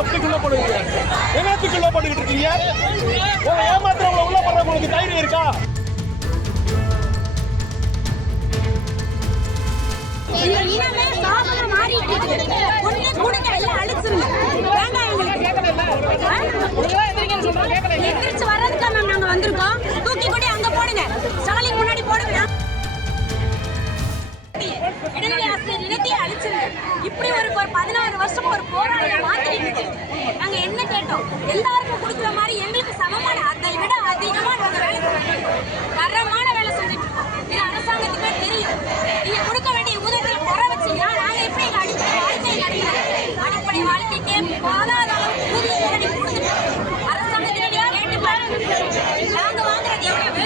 உள்ள போடுவீங்க? என்னத்துக்கு உள்ள போட்டுக்கிட்டு இருக்கீங்க? உங்களை ஏமாத்துறவங்களை உள்ள போடுற உங்களுக்கு தைரியம் இருக்கா? இப்படி ஒரு 16 வருஷம் ஒரு போராளியை மாத்திட்டு நாங்க என்ன கேட்டோம்? எல்லாருக்கும் கொடுக்குற மாதிரி எங்களுக்கு சமமான, அதை விட அதிகமா நாங்க வேலை செஞ்சோம், தரமான வேலை செஞ்சுட்டு இருக்கோம். இது அரசாங்கத்துக்கே தெரியும். நீங்க கொடுக்க வேண்டிய ஊதியத்துல குறை வச்சீங்கன்னா நாங்க எப்படி எங்க அடிப்படை வாழ்க்கைக்கே போதாத அளவுக்கு ஊதியம் நீங்க கொடுத்துட்டோம். அரசாங்கத்திலே கேட்டு பாருங்க, நாங்க வாங்குறது எவ்வளவு,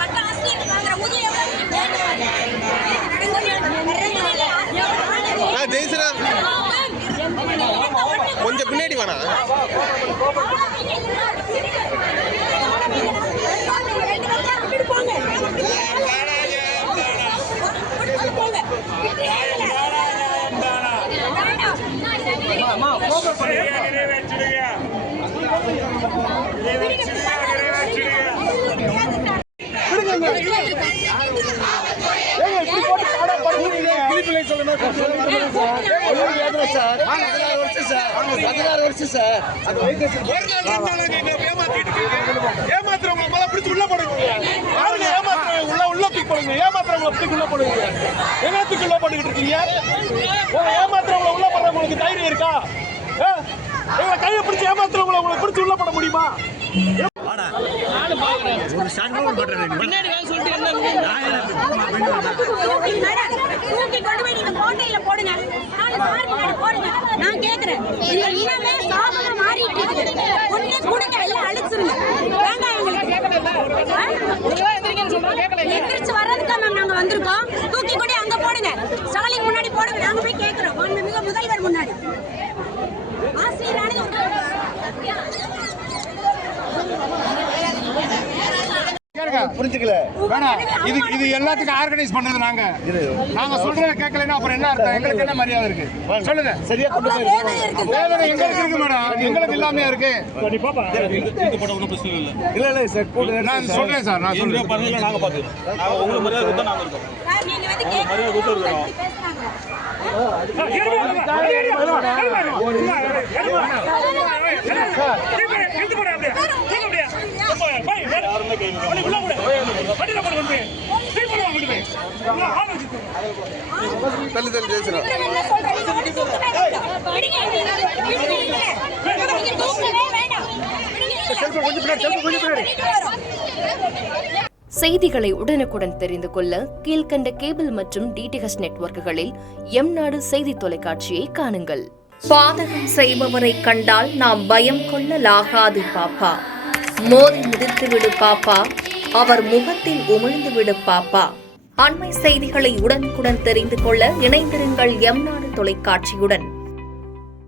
மற்ற ஆசிரியர்கள் வாங்குற ஊதியம் எவ்வளவு கேட்டு பாருங்க. கொஞ்சம் பின்னாடி வேணா ஏமாத்துறவங்களை பிடிச்சு உள்ள போடுவீங்க. யாருங்க ஏமாத்துறவங்க? உள்ள தூக்கி போடுங்க. ஏமாத்துறவங்களை பிடிச்சு உள்ள போடுவீங்க. என்னத்துக்கு உள்ள போட்டுக்கிட்டு இருக்கீங்க? உங்களை ஏமாத்துறவங்களை உள்ள போடுற உங்களுக்கு தைரியம் இருக்கா? எங்களை கையை பிடிச்சி ஏமாத்துறவங்களை உங்களை பிடிச்சு உள்ள போட முடியுமா? நான் கேக்குறேன், இந்த இனமே சாபமா மாறிட்டு இருக்குது. ஒண்ணு கொடுங்க, எல்லாம் அழிச்சிருங்க. வேண்டாம் எங்களுக்கு. எந்திரிச்சு வர்றதுக்கா மேம் நாங்க வந்திருக்கோம். தூக்கி கொண்டு அங்க போடுங்க, ஸ்டாலின் முன்னாடி போடுங்க. நாங்க போய் கேட்கிறோம், மிக முதல்வர் முன்னாடி. ஆசிரியரானது புரிஞ்சுக்கல வேணாம். இது எல்லாத்துக்கும் ஆர்கனைஸ் பண்றது நாங்க சொல்றத கேட்கலன்னா அப்புறம் என்ன அர்த்தம்? எங்களுக்கு என்ன மரியாதை இருக்கு சொல்லுங்க. சரியா கொண்டு போய் வேதனை எங்களுக்கு இருக்கு மேடம், எங்களுக்கு இல்லாம இருக்கு. இல்ல சார், நான் சொல்றேன் சார், நான் சொல்றேன். நாங்க பாத்துக்கிறோம், உங்களுக்கு மரியாதை கொடுத்தா நாங்க இருக்கோம். மரியாதை கொடுத்துருக்கோம். செய்திகளை உடனுக்குடன் தெரிந்து கொள்ள கீழ்கண்ட கேபிள் மற்றும் டிடிஎச் நெட்வொர்க்குகளில் எம்நாடு செய்தி தொலைக்காட்சியை காணுங்கள். பாதகம் செய்பவரை கண்டால் நாம் பயம் கொள்ளலாகாது பாப்பா. மோதி மிதித்துவிடு பாப்பா, அவர் முகத்தில் உமிழ்ந்துவிடு பாப்பா. அண்மை செய்திகளை உடனுக்குடன் தெரிந்து கொள்ள இணைந்திருங்கள் எம்நாடு தொலைக்காட்சியுடன்.